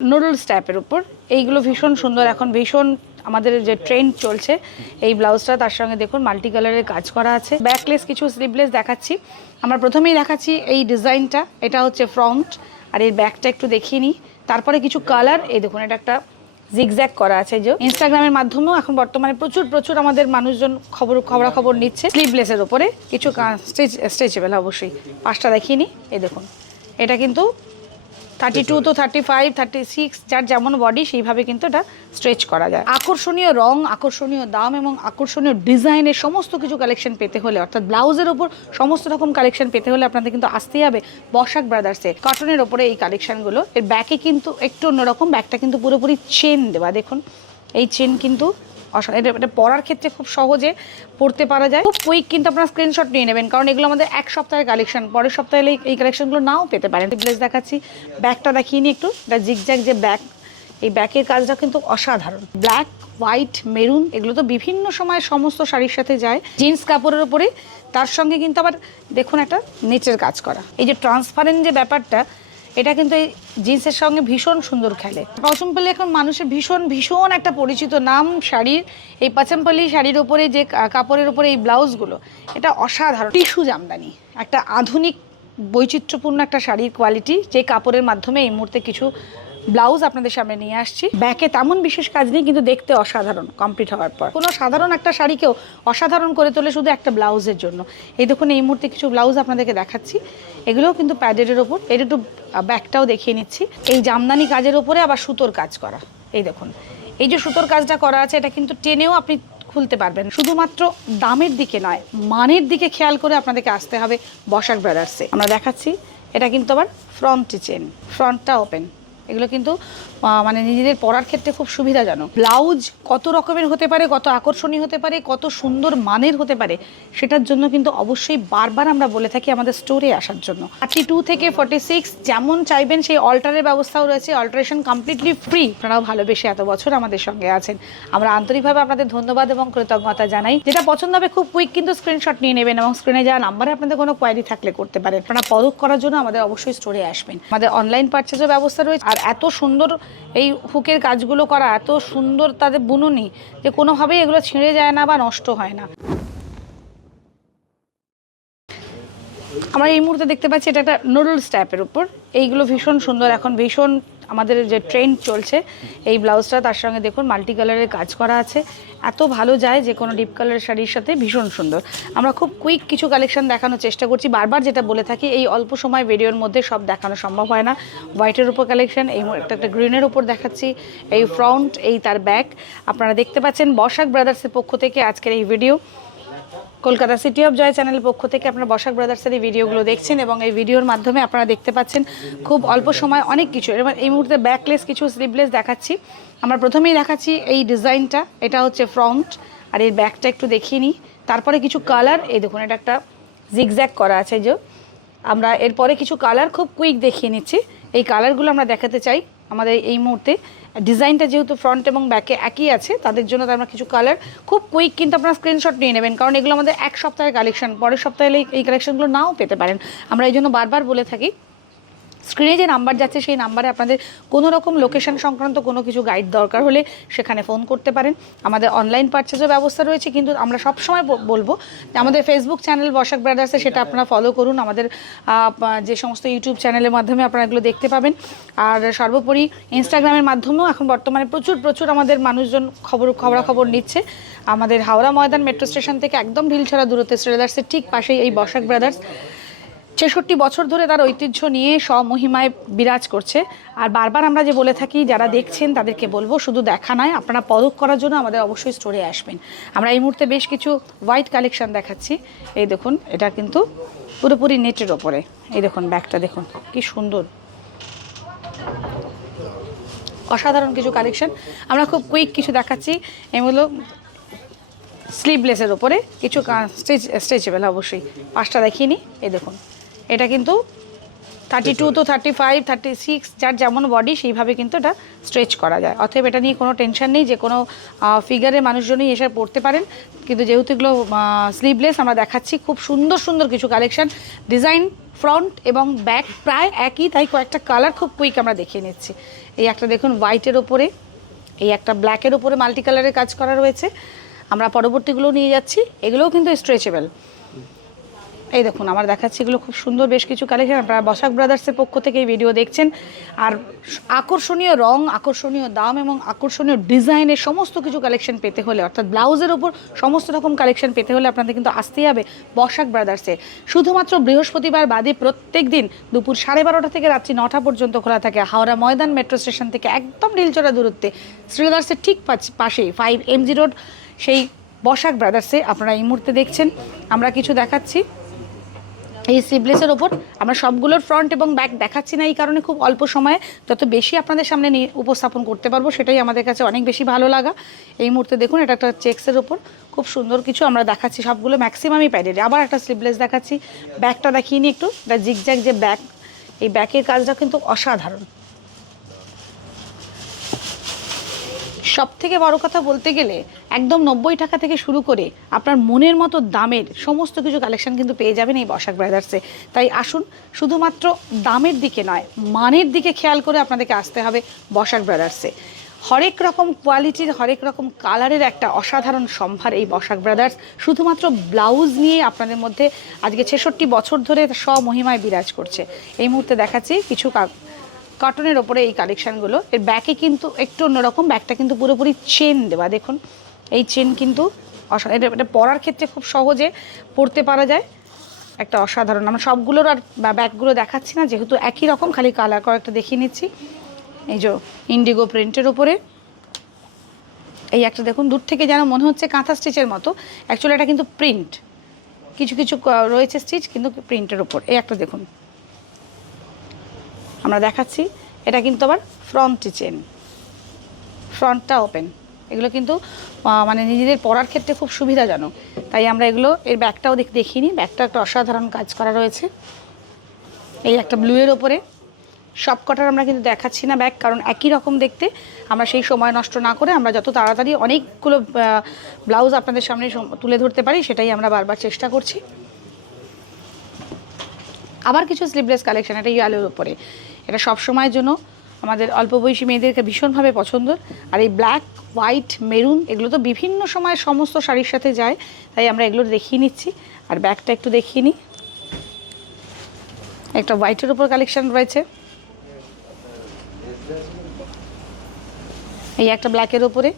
Noodles টাইপের উপর এইগুলো ভীষণ সুন্দর, এখন ভীষণ আমাদের যে ট্রেন্ড চলছে এই ব্লাউজটা, তার সঙ্গে দেখুন মাল্টি কালারের কাজ করা আছে। ব্যাকলেস কিছু স্লিভলেস দেখাচ্ছি। আমরা প্রথমেই দেখাচ্ছি এই ডিজাইনটা, এটা হচ্ছে ফ্রন্ট, আর এর ব্যাকটা একটু দেখিয়ে নিই। তারপরে কিছু কালার, এই দেখুন এটা একটা জিগজ্যাগ করা আছে। যে ইনস্টাগ্রামের মাধ্যমেও এখন বর্তমানে প্রচুর আমাদের মানুষজন খবরাখবর নিচ্ছে। স্লিভলেসের উপরে কিছু স্ট্রেচেবল, অবশ্যই পাঁচটা দেখিয়ে নিই। এই দেখুন এটা কিন্তু 32 তো 35, 36 যার যেমন বডি সেইভাবে কিন্তু এটা স্ট্রেচ করা যায়। আকর্ষণীয় রং, আকর্ষণীয় দাম এবং আকর্ষণীয় ডিজাইনের সমস্ত কিছু কালেকশন পেতে হলে, অর্থাৎ ব্লাউজের ওপর সমস্ত রকম কালেকশন পেতে হলে আপনাদের কিন্তু আসতেই হবে বসাক ব্রাদার্সে। কটনের ওপরে এই কালেকশনগুলো। এর ব্যাকে কিন্তু একটু অন্যরকম, ব্যাকটা কিন্তু পুরোপুরি চেন দেওয়া। দেখুন এই চেন কিন্তু এটা পরার ক্ষেত্রে খুব সহজে পড়তে পারা যায়, খুব কুইক। কিন্তু আপনারা স্ক্রিনশট নিয়ে নেবেন, কারণ এগুলো আমাদের এক সপ্তাহের কালেকশন, পরের সপ্তাহে এই কালেকশনগুলো নাও পেতে পারেন। ব্লেজ দেখাচ্ছি, ব্যাকটা দেখিয়ে নিই একটু। এটা জিগজ্যাগ যে ব্যাক, এই ব্যাকের কাজটা কিন্তু অসাধারণ। ব্ল্যাক, হোয়াইট, মেরুন এগুলো তো বিভিন্ন সময় সমস্ত শাড়ির সাথে যায়। জিন্স কাপড়ের উপরে তার সঙ্গে কিন্তু আবার দেখুন একটা নেচের কাজ করা। এই যে ট্রান্সপারেন্ট যে ব্যাপারটা, এটা কিন্তু এই জিন্সের সঙ্গে ভীষণ সুন্দর খেলে। পচমপল্লী এখন মানুষের ভীষণ একটা পরিচিত নাম শাড়ির। এই পচমপল্লী শাড়ির ওপরে যে কাপড়ের ওপরে এই ব্লাউজগুলো, এটা অসাধারণ। টিস্যু জামদানি, একটা আধুনিক বৈচিত্র্যপূর্ণ একটা শাড়ির কোয়ালিটি, যে কাপড়ের মাধ্যমে এই মুহূর্তে কিছু ব্লাউজ আপনাদের সামনে নিয়ে আসছি। ব্যাকে তেমন বিশেষ কাজ নেই, কিন্তু দেখতে অসাধারণ কমপ্লিট হওয়ার পর। কোনো সাধারণ একটা শাড়িকেও অসাধারণ করে তোলে শুধু একটা ব্লাউজের জন্য। এই দেখুন এই মুহূর্তে কিছু ব্লাউজ আপনাদেরকে দেখাচ্ছি, এগুলোও কিন্তু প্যাডেডের ওপর। এর একটু ব্যাকটাও দেখিয়ে নিচ্ছি। এই জামদানি কাজের ওপরে আবার সুতোর কাজ করা। এই দেখুন এই যে সুতোর কাজটা করা আছে, এটা কিন্তু টেনেও আপনি খুলতে পারবেন। শুধুমাত্র দামের দিকে নয়, মানের দিকে খেয়াল করে আপনাদেরকে আসতে হবে বসাক ব্রাদার্সে। আমরা দেখাচ্ছি, এটা কিন্তু আবার ফ্রন্ট চেন, ফ্রন্টটা ওপেন। এগুলো কিন্তু মানে নিজেদের পরার ক্ষেত্রে খুব সুবিধাজনক। ব্লাউজ কত রকমের হতে পারে, কত আকর্ষণীয় হতে পারে, কত সুন্দর মানের হতে পারে, সেটার জন্য কিন্তু অবশ্যই বারবার আমরা বলে থাকি আমাদের স্টোরে আসার জন্য। 32 থেকে 46 যেমন চাইবেন সেই অল্টারের ব্যবস্থাও রয়েছে, অল্টারেশন কমপ্লিটলি ফ্রি। আপনারাও ভালোবেসে এত বছর আমাদের সঙ্গে আছেন, আমরা আন্তরিকভাবে আপনাদের ধন্যবাদ এবং কৃতজ্ঞতা জানাই। যেটা পছন্দ হবে খুব কুইক কিন্তু স্ক্রিনশট নিয়ে নেবেন, এবং স্ক্রিনে যাওয়া নাম্বারে আপনাদের কোনো কোয়ারি থাকলে করতে পারেন। আপনারা পরখ করার জন্য আমাদের অবশ্যই স্টোরে আসবেন। আমাদের অনলাইন পারচেজের ব্যবস্থা রয়েছে। আর এত সুন্দর এই হুকের কাজগুলো করা, এত সুন্দর তাদের বুননি, যে কোনোভাবেই এগুলো ছিঁড়ে যায় না বা নষ্ট হয় না। আমরা এই মুহূর্তে দেখতে পাচ্ছি এটা একটা নুডলস টাইপের উপর। এইগুলো ভীষণ সুন্দর, এখন ভীষণ আমাদের যে ট্রেন্ড চলছে এই ব্লাউজটা, তার সঙ্গে দেখুন মাল্টি কালারের কাজ করা আছে। এত ভালো যায় যে কোনো ডিপ কালারের শাড়ির সাথে, ভীষণ সুন্দর। আমরা খুব কুইক কিছু কালেকশন দেখানোর চেষ্টা করছি। বারবার যেটা বলে থাকি, এই অল্প সময় ভিডিওর মধ্যে সব দেখানো সম্ভব হয় না। হোয়াইটের উপর কালেকশন, এই একটা গ্রিনের উপর দেখাচ্ছি, এই ফ্রন্ট, এই তার ব্যাক। আপনারা দেখতে পাচ্ছেন বসাক ব্রাদার্সের পক্ষ থেকে আজকের এই video. Kolkata city of joy চ্যানেলের পক্ষ থেকে আপনারা বসাক ব্রাদার্সের এই ভিডিওগুলো দেখছেন, এবং এই ভিডিওর মাধ্যমে আপনারা দেখতে পাচ্ছেন খুব অল্প সময় অনেক কিছু। এবার এই মুহূর্তে ব্যাকলেস কিছু স্লিভলেস দেখাচ্ছি। আমরা প্রথমেই দেখাচ্ছি এই ডিজাইনটা, এটা হচ্ছে ফ্রন্ট, আর এর ব্যাকটা একটু দেখিয়ে নিই। তারপরে কিছু কালার, এই দেখুন এটা একটা জিগজ্যাগ করা আছে। যে আমরা এরপরে কিছু কালার খুব কুইক দেখিয়ে নিচ্ছি। এই কালারগুলো আমরা দেখাতে চাই আমাদের এই মুহূর্তে। ডিজাইনটা যেহেতু ফ্রন্ট এবং ব্যাকে একই আছে, তাদের জন্য আমরা কিছু কালার খুব কুইক কিন্তু আপনারা স্ক্রিনশট নিয়ে নেবেন, কারণ এগুলো আমাদের এক সপ্তাহের কালেকশন, পরের সপ্তাহে এই কালেকশনগুলো নাও পেতে পারেন। আমরা এই জন্য বারবার বলে থাকি, স্ক্রিনে যে নাম্বার যাচ্ছে সেই নাম্বারে আপনাদের কোনো রকম লোকেশন সংক্রান্ত কোনো কিছু গাইড দরকার হলে সেখানে ফোন করতে পারেন। আমাদের অনলাইন পারচেজের ব্যবস্থা রয়েছে, কিন্তু আমরা সবসময় বলবো যে আমাদের ফেসবুক চ্যানেল বসাক ব্রাদার্সে, সেটা আপনারা ফলো করুন। আমাদের যে সমস্ত ইউটিউব চ্যানেলের মাধ্যমে আপনারা এগুলো দেখতে পাবেন। আর সর্বোপরি ইনস্টাগ্রামের মাধ্যমেও এখন বর্তমানে প্রচুর আমাদের মানুষজন খবরাখবর নিচ্ছে। আমাদের হাওড়া ময়দান মেট্রো স্টেশন থেকে একদম ঢিলছড়া দূরত্বে শ্রীলেদার্সের ঠিক পাশেই এই বসাক ব্রাদার্স 66 বছর ধরে তার ঐতিহ্য নিয়ে স্বমহিমায় বিরাজ করছে। আর বারবার আমরা যে বলে থাকি, যারা দেখছেন তাদেরকে বলবো, শুধু দেখা নয়, আপনারা পরখ করার জন্য আমাদের অবশ্যই স্টোরে আসবেন। আমরা এই মুহূর্তে বেশ কিছু হোয়াইট কালেকশন দেখাচ্ছি। এই দেখুন এটা কিন্তু পুরোপুরি নেটের ওপরে। এই দেখুন ব্যাকটা দেখুন কি সুন্দর, অসাধারণ কিছু কালেকশন। আমরা খুব কুইক কিছু দেখাচ্ছি। এগুলো স্লিভলেসের ওপরে কিছু স্ট্রেচেবল, অবশ্যই পাঁচটা দেখিয়ে নিই। এই দেখুন এটা কিন্তু 32 তো 35, 36 যার যেমন বডি সেইভাবে কিন্তু এটা স্ট্রেচ করা যায়। অতএব এটা নিয়ে কোনো টেনশন নেই, যে কোনো ফিগারের মানুষজনই এসে পড়তে পারেন। কিন্তু যেহেতু এগুলো স্লিভলেস আমরা দেখাচ্ছি, খুব সুন্দর সুন্দর কিছু কালেকশন, ডিজাইন ফ্রন্ট এবং ব্যাক প্রায় একই, তাই কয়েকটা কালার খুব কুইক আমরা দেখিয়ে নিচ্ছি। এই একটা দেখুন হোয়াইটের ওপরে, এই একটা ব্ল্যাকের ওপরে মাল্টি কালারের কাজ করা রয়েছে। আমরা পরবর্তীগুলো নিয়ে যাচ্ছি, এগুলোও কিন্তু স্ট্রেচেবল। এই দেখুন আমার দেখাচ্ছি, এগুলো খুব সুন্দর বেশ কিছু কালেকশন। আপনারা বসাক ব্রাদার্সের পক্ষ থেকে এই ভিডিও দেখছেন। আর আকর্ষণীয় রং, আকর্ষণীয় দাম এবং আকর্ষণীয় ডিজাইনের সমস্ত কিছু কালেকশন পেতে হলে, অর্থাৎ ব্লাউজের ওপর সমস্ত রকম কালেকশন পেতে হলে আপনাদের কিন্তু আসতেই হবে বসাক ব্রাদার্সে। শুধুমাত্র বৃহস্পতিবার বাদে প্রত্যেক দিন দুপুর 12:30 থেকে রাত্রি 9টা পর্যন্ত খোলা থাকে। হাওড়া ময়দান মেট্রো স্টেশন থেকে একদম ঢিলচড়া দূরত্বে, শ্রীদার্সের ঠিক পাশেই 5 MG রোড, সেই বসাক ব্রাদার্সে আপনারা এই মুহূর্তে দেখছেন। আমরা কিছু দেখাচ্ছি এই স্লিভলেসের ওপর। আমরা সবগুলোর ফ্রন্ট এবং ব্যাক দেখাচ্ছি না এই কারণে, খুব অল্প সময়ে যত বেশি আপনাদের সামনে উপস্থাপন করতে পারবো সেটাই আমাদের কাছে অনেক বেশি ভালো লাগা। এই মুহূর্তে দেখুন এটা একটা চেক্সের ওপর খুব সুন্দর কিছু আমরা দেখাচ্ছি, সবগুলো ম্যাক্সিমামই প্যাডেড। আবার একটা স্লিভলেস দেখাচ্ছি, ব্যাকটা দেখিয়ে নিই একটু। এটা জিগজ্যাগ যে ব্যাক, এই ব্যাকের কাজটা কিন্তু অসাধারণ। সব থেকে বড় কথা বলতে গেলে একদম 90 টাকা থেকে শুরু করে আপনার মনের মতো দামের সমস্ত কিছু কালেকশন কিন্তু পেয়ে যাবেন এই বসাক ব্রাদার্সে। তাই আসুন, শুধুমাত্র দামের দিকে নয়, মানের দিকে খেয়াল করে আপনাদেরকে আসতে হবে বসাক ব্রাদার্সে। হরেক রকম কোয়ালিটির, হরেক রকম কালারের একটা অসাধারণ সম্ভার এই বসাক ব্রাদার্স। শুধুমাত্র ব্লাউজ নিয়ে আপনাদের মধ্যে আজকে 66 বছর ধরে স্বমহিমায় বিরাজ করছে। এই মুহূর্তে দেখাচ্ছি কিছু কটনের ওপরে এই কালেকশানগুলো। এর ব্যাকে কিন্তু একটু অন্যরকম, ব্যাকটা কিন্তু পুরোপুরি চেন দেওয়া। দেখুন এই চেন কিন্তু এটা পরার ক্ষেত্রে খুব সহজে পরতে পারা যায়, একটা অসাধারণ। আমরা সবগুলোর আর ব্যাকগুলো দেখাচ্ছি না যেহেতু একই রকম, খালি কালার কয়েকটা দেখিয়ে নিচ্ছি। এই যে ইন্ডিগো প্রিন্টের ওপরে এই একটা দেখুন, দূর থেকে যেন মনে হচ্ছে কাঁথা স্টিচের মতো, অ্যাকচুয়ালি এটা কিন্তু প্রিন্ট, কিছু কিছু রয়েছে স্টিচ কিন্তু প্রিন্টের ওপর। এই একটা দেখুন আমরা দেখাচ্ছি, এটা কিন্তু আবার ফ্রন্টে চেন, ফ্রন্টটা ওপেন। এগুলো কিন্তু মানে নিজেদের পরার ক্ষেত্রে খুব সুবিধাজনক, তাই আমরা এগুলো এর ব্যাকটাও দেখিনি। ব্যাকটা একটা অসাধারণ কাজ করা রয়েছে। এই একটা ব্লুয়ের ওপরে, সব কটার আমরা কিন্তু দেখাচ্ছি না ব্যাক, কারণ একই রকম দেখতে। আমরা সেই সময় নষ্ট না করে আমরা যত তাড়াতাড়ি অনেকগুলো ব্লাউজ আপনাদের সামনে তুলে ধরতে পারি সেটাই আমরা বারবার চেষ্টা করছি। আবার কিছু স্লিভলেস কালেকশন, এটা ইয়েলোর উপরে, এটা সব সময়ের জন্য আমাদের অল্প বয়সী মেয়েদেরকে ভীষণভাবে পছন্দ। আর এই ব্ল্যাক, হোয়াইট, মেরুন এগুলো তো বিভিন্ন সময় সমস্ত শাড়ির সাথে যায়, তাই আমরা এগুলো দেখিয়ে নিচ্ছি। আর ব্যাকটা একটু দেখিয়ে নিই, একটা হোয়াইটের উপর কালেকশন রয়েছে, এই একটা ব্ল্যাকের ওপরে।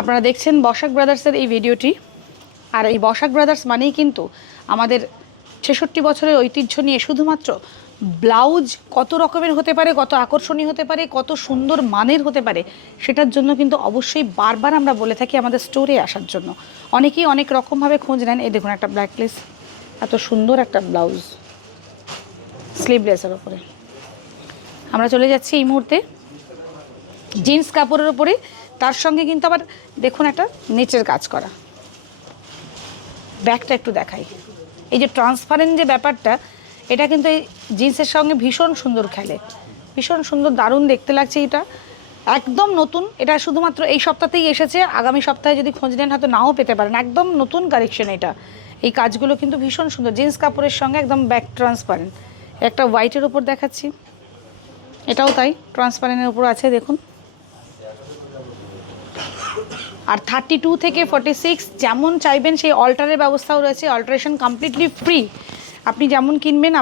আপনারা দেখছেন বসাক ব্রাদার্সের এই ভিডিওটি। আর এই বসাক ব্রাদার্স মানেই কিন্তু আমাদের 66 বছরের ঐতিহ্য নিয়ে শুধুমাত্র ব্লাউজ কত রকমের হতে পারে, কত আকর্ষণীয় হতে পারে, কত সুন্দর মানের হতে পারে, সেটার জন্য কিন্তু অবশ্যই বারবার আমরা বলে থাকি আমাদের স্টোরে আসার জন্য। অনেকেই অনেক রকমভাবে খোঁজ নেন। এই দেখুন একটা ব্ল্যাক লেস, এত সুন্দর একটা ব্লাউজ স্লিভলেসের ওপরে। আমরা চলে যাচ্ছি এই মুহূর্তে জিন্স কাপড়ের ওপরে, তার সঙ্গে কিন্তু আবার দেখুন একটা নেচের কাজ করা। ব্যাকটা একটু দেখাই, এই যে ট্রান্সপারেন্ট যে ব্যাপারটা, এটা কিন্তু এই জিন্সের সঙ্গে ভীষণ সুন্দর খেলে, ভীষণ সুন্দর, দারুণ দেখতে লাগছে। এটা একদম নতুন, এটা শুধুমাত্র এই সপ্তাহতেই এসেছে, আগামী সপ্তাহে যদি খোঁজ নেন হয়তো নাও পেতে পারেন। একদম নতুন কালেকশন এটা। এই কাজগুলো কিন্তু ভীষণ সুন্দর, জিন্স কাপড়ের সঙ্গে একদম ব্যাক ট্রান্সপারেন্ট। একটা হোয়াইটের ওপর দেখাচ্ছি, এটাও তাই ট্রান্সপারেন্টের উপর আছে দেখুন। আর 32 থেকে 46 যেমন চাইবেন সেই অল্টারের ব্যবস্থাও রয়েছে, অল্টারেশন কমপ্লিটলি ফ্রি। আপনি যেমন কিনবেন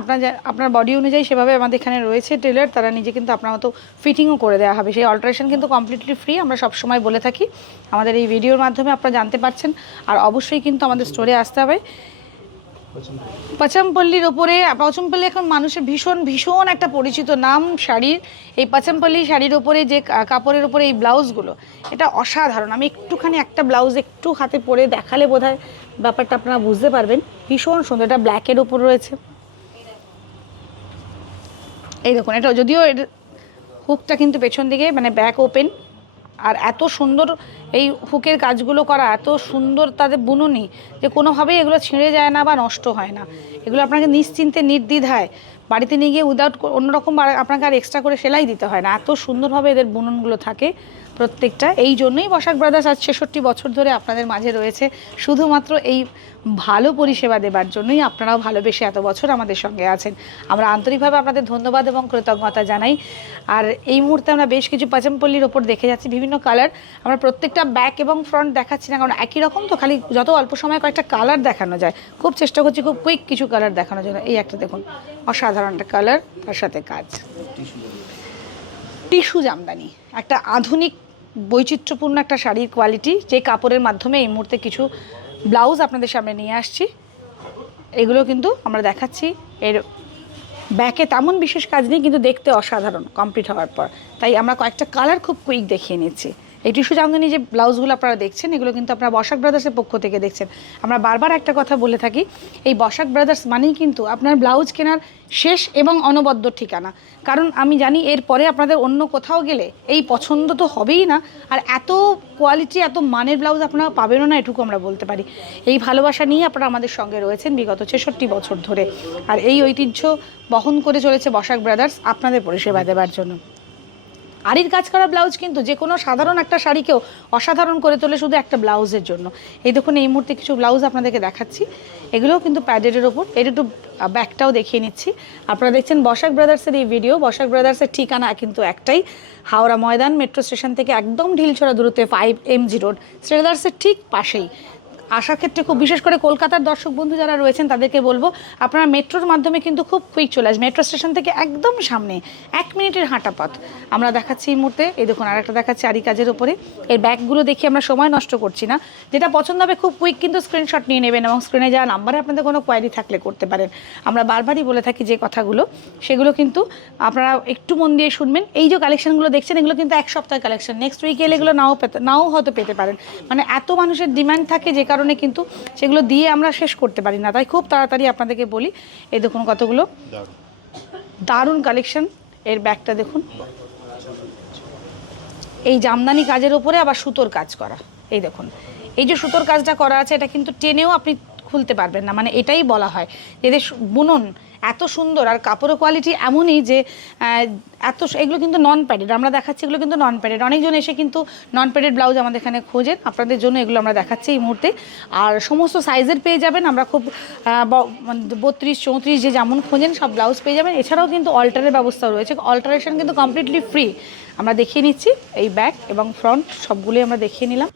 আপনার বডি অনুযায়ী সেভাবে আমাদের এখানে রয়েছে টেলার, তারা নিজে কিন্তু আপনার মতো ফিটিংও করে দেওয়া হবে। সেই অল্টারেশন কিন্তু কমপ্লিটলি ফ্রি, আমরা সবসময় বলে থাকি। আমাদের এই ভিডিওর মাধ্যমে আপনারা জানতে পারছেন। আর অবশ্যই কিন্তু আমাদের স্টোরে আসতে হবে। পাচামপল্লির ওপরে, পাচামপল্লি এখন মানুষের ভীষণ ভীষণ একটা পরিচিত নাম শাড়ির। এই পাচামপল্লি শাড়ির ওপরে যে কাপড়ের ওপরে এই ব্লাউজগুলো, এটা অসাধারণ। আমি একটুখানি একটা ব্লাউজ একটু হাতে পরে দেখালে বোধহয় ব্যাপারটা আপনারা বুঝতে পারবেন। ভীষণ সুন্দর, এটা ব্ল্যাকের ওপর রয়েছে। এই দেখুন, এটা যদিও হুকটা কিন্তু পেছন দিকে, মানে ব্যাক ওপেন। আর এত সুন্দর এই হুকের কাজগুলো করা, এত সুন্দর তাদের বুননি যে কোনোভাবেই এগুলো ছিঁড়ে যায় না বা নষ্ট হয় না। এগুলো আপনাকে নিশ্চিন্তে নির্দ্বিধায় বাড়িতে নিয়ে গিয়ে উইদাউট অন্যরকম আপনাকে আর এক্সট্রা করে সেলাই দিতে হয় না, এত সুন্দরভাবে এদের বুননগুলো থাকে প্রত্যেকটা। এই জন্যই বসাক ব্রাদার্স আজ 66 বছর ধরে আপনাদের মাঝে রয়েছে, শুধুমাত্র এই ভালো পরিষেবা দেবার জন্যই। আপনারাও ভালোবেসে এত বছর আমাদের সঙ্গে আছেন, আমরা আন্তরিকভাবে আপনাদের ধন্যবাদ এবং কৃতজ্ঞতা জানাই। আর এই মুহূর্তে আমরা বেশ কিছু পাচমপল্লির ওপর দেখে যাচ্ছি, বিভিন্ন কালার। আমরা প্রত্যেকটা ব্যাক এবং ফ্রন্ট দেখাচ্ছি না, কারণ একই রকম তো, খালি যত অল্প সময় কয়েকটা কালার দেখানো যায়, খুব চেষ্টা করছি খুব কুইক কিছু কালার দেখানোর জন্য। এই একটা দেখুন, অসাধারণ একটা কালার, তার সাথে কাজ টিস্যু জামদানি, একটা আধুনিক বৈচিত্র্যপূর্ণ একটা শাড়ির কোয়ালিটি, যে কাপড়ের মাধ্যমে এই মুহূর্তে কিছু ব্লাউজ আপনাদের সামনে নিয়ে আসছি। এগুলো কিন্তু আমরা দেখাচ্ছি, এর ব্যাকে তেমন বিশেষ কাজ নেই, কিন্তু দেখতে অসাধারণ কমপ্লিট হওয়ার পর। তাই আমরা কয়েকটা কালার খুব কুইক দেখিয়ে নিচ্ছি। এই টিস্যু জামদানি যে ব্লাউজগুলো আপনারা দেখছেন, এগুলো কিন্তু আপনারা বসাক ব্রাদার্সের পক্ষ থেকে দেখছেন। আমরা বারবার একটা কথা বলে থাকি, এই বসাক ব্রাদার্স মানেই কিন্তু আপনার ব্লাউজ কেনার শেষ এবং অনবদ্য ঠিকানা। কারণ আমি জানি এরপরে আপনাদের অন্য কোথাও গেলে এই পছন্দ তো হবেই না, আর এত কোয়ালিটি এত মানের ব্লাউজ আপনারা পাবেনও না, এটুকু আমরা বলতে পারি। এই ভালোবাসা নিয়ে আপনারা আমাদের সঙ্গে রয়েছেন বিগত 66 বছর ধরে, আর এই ঐতিহ্য বহন করে চলেছে বসাক ব্রাদার্স আপনাদের পরিষেবা দেওয়ার জন্য। আরির কাজ করা ব্লাউজ কিন্তু যে কোনো সাধারণ একটা শাড়িকেও অসাধারণ করে তোলে শুধু একটা ব্লাউজের জন্য। এই দেখুন, এই মুহূর্তে কিছু ব্লাউজ আপনাদেরকে দেখাচ্ছি, এগুলোও কিন্তু প্যাডেডের ওপর। এর একটু ব্যাকটাও দেখিয়ে নিচ্ছি। আপনারা দেখছেন বসাক ব্রাদার্সের এই ভিডিও। বসাক ব্রাদার্সের ঠিকানা কিন্তু একটাই, হাওড়া ময়দান মেট্রো স্টেশন থেকে একদম ঢিলছড়া দূরত্বে 5 MG রোড, শ্রীলার্সের ঠিক পাশেই। আসার ক্ষেত্রে খুব বিশেষ করে কলকাতার দর্শক বন্ধু যারা রয়েছেন তাদেরকে বলবো, আপনারা মেট্রোর মাধ্যমে কিন্তু খুব কুইক চলে আসবে, মেট্রো স্টেশন থেকে একদম সামনে 1 মিনিটের হাঁটা পথ। আমরা দেখাচ্ছি এই মুহূর্তে, এই দেখুন আরেকটা দেখাচ্ছি আরি কাজের উপরে। এর ব্যাগগুলো দেখি, আমরা সময় নষ্ট করছি না, যেটা পছন্দ হবে খুব কুইক কিন্তু স্ক্রিনশট নিয়ে নেবেন, এবং স্ক্রিনে যাওয়া নাম্বারে আপনাদের কোনো কোয়ারি থাকলে করতে পারেন। আমরা বারবারই বলে থাকি যে কথাগুলো, সেগুলো কিন্তু আপনারা একটু মন দিয়ে শুনবেন। এই যে কালেকশনগুলো দেখছেন, এগুলো কিন্তু এক সপ্তাহের কালেকশন, নেক্সট উইকে এলে এগুলো নাও হয়তো পেতে পারেন। মানে এত মানুষের ডিমান্ড থাকে, যে কারণে কিন্তু সেগুলো দিয়ে আমরা শেষ করতে পারি না, তাই খুব তাড়াতাড়ি আপনাদেরকে বলি। এই দেখুন কতগুলো দারুণ কালেকশন। এর ব্যাগটা দেখুন, এই জামদানি কাজের উপরে আবার সুতোর কাজ করা। এই দেখুন, এই যে সুতোর কাজটা করা আছে, এটা কিন্তু টেনেও আপনি খুলতে পারবেন না, মানে এটাই বলা হয় এদের বুনন এত সুন্দর, আর কাপড়ের কোয়ালিটি এমনই যে এগুলো কিন্তু নন প্যাডেড। আমরা দেখাচ্ছি এগুলো কিন্তু নন প্যাডেড। অনেকজন এসে কিন্তু নন প্যাডেড ব্লাউজ আমাদের এখানে খোঁজেন, আপনাদের জন্য এগুলো আমরা দেখাচ্ছি এই মুহূর্তে। আর সমস্ত সাইজের পেয়ে যাবেন, আমরা খুব 32, 34 যে যেমন খোঁজেন সব ব্লাউজ পেয়ে যাবেন। এছাড়াও কিন্তু অল্টারের ব্যবস্থাও রয়েছে, অল্টারেশন কিন্তু কমপ্লিটলি ফ্রি। আমরা দেখিয়ে নিচ্ছি এই ব্যাক এবং ফ্রন্ট সবগুলোই আমরা দেখিয়ে নিলাম।